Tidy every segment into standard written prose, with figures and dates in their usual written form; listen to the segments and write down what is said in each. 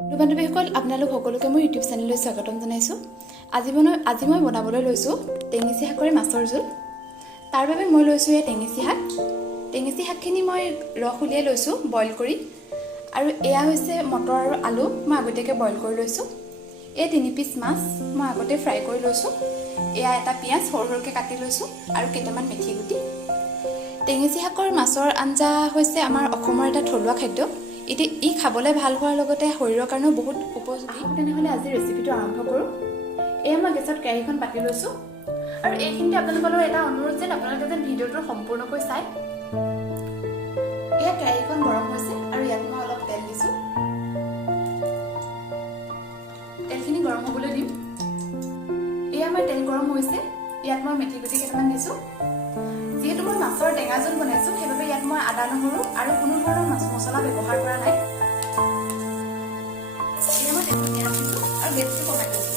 বন্ধু-বান্ধৱীসকল আপোনালোক সকলোকে মোৰ ইউটিউব চেনেললৈ স্বাগতম জনাইছোঁ। আজি মই বনাবলৈ লৈছোঁ টেঙেচি শাকৰে মাছৰ জোল। তাৰ বাবে মই লৈছোঁ এয়া টেঙেচি শাক। টেঙেচি শাকখিনি মই ৰস উলিয়াই লৈছোঁ বইল কৰি। আৰু এয়া হৈছে মটৰ আৰু আলু মই আগতীয়াকৈ বইল কৰি লৈছোঁ। এই 3 পিচ মাছ মই আগতে ফ্ৰাই কৰি লৈছোঁ। এয়া এটা পিঁয়াজ সৰু সৰুকৈ কাটি লৈছোঁ আৰু কেইটামান মেথি গুটি। টেঙেচি শাকৰ মাছৰ আঞ্জা হৈছে আমাৰ অসমৰ এটা থলুৱা খাদ্য। ই খাবলৈ ভাল হোৱাৰ লগতে শৰীৰৰ কাৰণেও বহুত উপযোগী। তেনেহ'লে আজি ৰেচিপিটো আৰম্ভ কৰোঁ। এয়া মই গেছত কেৰাহীখন পাতি লৈছোঁ আৰু এইখিনিতে আপোনালোকৰ এটা অনুৰোধ যে আপোনালোকে যেন ভিডিঅ'টো সম্পূৰ্ণকৈ চায়। এয়া কেৰাহীখন গৰম হৈছে আৰু ইয়াত মই অলপ তেল দিছোঁ। তেলখিনি গৰম হ'বলৈ দিম। এয়া আমাৰ তেল গৰম হৈছে। ইয়াত মই মেথি গুটি কেইটামান দিছোঁ। যিহেতু মই মাছৰ টেঙা জোল বনাইছোঁ সেইবাবে ইয়াত মই আদা নহৰু আৰু কোনো ধৰণৰ মাছ মছলা ব্যৱহাৰ কৰা নাই। এয়া মই তেলটো পিঁয়াজ দিছোঁ আৰু গেছটো কমাই দিছোঁ।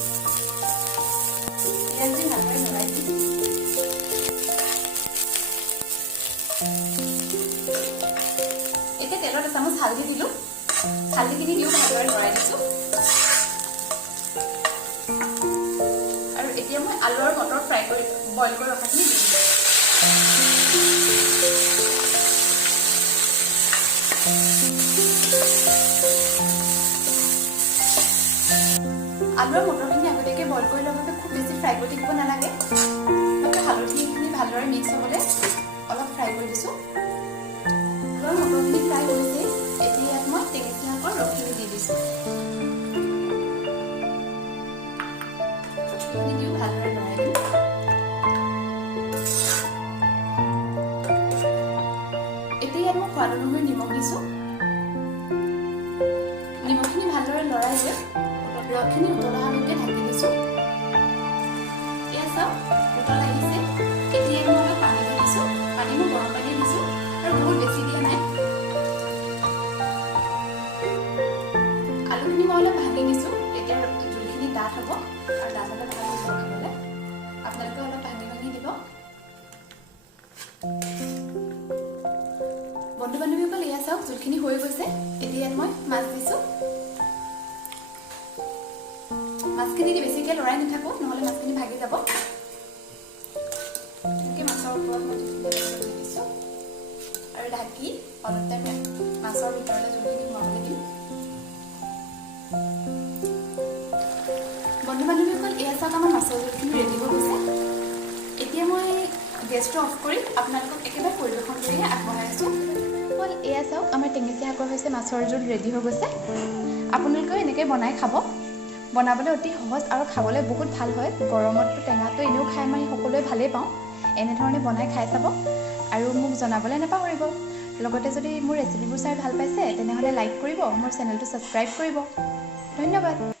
পিঁয়াজ দি ভালদৰে লৰাই দিছোঁ। এতিয়া তেলত এচামুচ হালধি দিলোঁ। হালধিখিনি দিও ভালদৰে লৰাই দিছোঁ। আৰু এতিয়া মই আলু আৰু মটৰ বইল কৰি ৰখাখিনি দি দিছোঁ। আলু আৰু মটৰখিনি আগতীয়াকৈ বইল কৰি লোৱাৰ বাবে খুব বেছি ফ্ৰাই কৰি থাকিব নালাগে। তাতে হালধিখিনি ভালদৰে মিক্স হ'বলৈ অলপ ফ্ৰাই কৰি দিছোঁ। আলু আৰু মটৰখিনি ফ্ৰাই হৈছে। এতিয়া ইয়াত মই টেঙেচি শাকৰ ৰসখিনি দি দিছোঁ। ৰসখিনি দিও ভালদৰে লৰাই দিম। এতিয়া ইয়াত মই সোৱাদ অনুসৰি নিমখ দিছোঁ। নিমখখিনি ভালদৰে লৰাই লৈ ৰসখিনি উতলালৈকে ঢাকি দিছোঁ। এয়া চাওক উতল আহিছে। এতিয়া মই অলপ পানী দি দিছোঁ। পানী মই গৰম পানী দিছোঁ আৰু বহুত বেছি দিয়া নাই। আলুখিনি মই অলপ ভাঙি দিছোঁ। তেতিয়া জোলখিনি ডাঠ হ'ব আৰু ডাঠ হ'লে ভাল হ'ব খাবলৈ। আপোনালোকে অলপ ভাঙি দিব। বন্ধু-বান্ধৱীসকল এয়া চাওক জোলখিনি হৈ গৈছে। এতিয়া ইয়াত মই মাছ দিছোঁ। মাছখিনি বেছিকৈ লৰাই নাথাকোঁ, নহ'লে মাছখিনি ভাগি যাব। এনেকৈ মাছৰ ওপৰত মই জোলখিনি দি দিছোঁ আৰু ঢাকি অলপ টাইম মাছৰ ভিতৰলৈ জোলখিনি সোমাবলৈ দিম। বন্ধু-বান্ধৱীসকল এয়া চাওক আমাৰ মাছৰ জোলখিনি ৰেডি হৈ গৈছে। এতিয়া মই গেছটো অফ কৰি আপোনালোকক একেবাৰে পৰিৱেশন কৰিয়ে আগবঢ়াই আছোঁ। এয়া চাওক আমাৰ টেঙেচি শাকৰ হৈছে মাছৰ জোল ৰেডি হৈ গৈছে। আপোনালোকেও এনেকৈ বনাই খাব। বনাবলৈ অতি সহজ আৰু খাবলৈ বহুত ভাল হয়। গৰমততো টেঙাটো এনেও খাই আমি সকলোৱে ভালেই পাওঁ। এনেধৰণে বনাই খাই চাব আৰু মোক জনাবলৈ নাপাহৰিব। লগতে যদি মোৰ ৰেচিপিবোৰ চাই ভাল পাইছে তেনেহ'লে লাইক কৰিব, মোৰ চেনেলটো ছাবস্ক্ৰাইব কৰিব। ধন্যবাদ।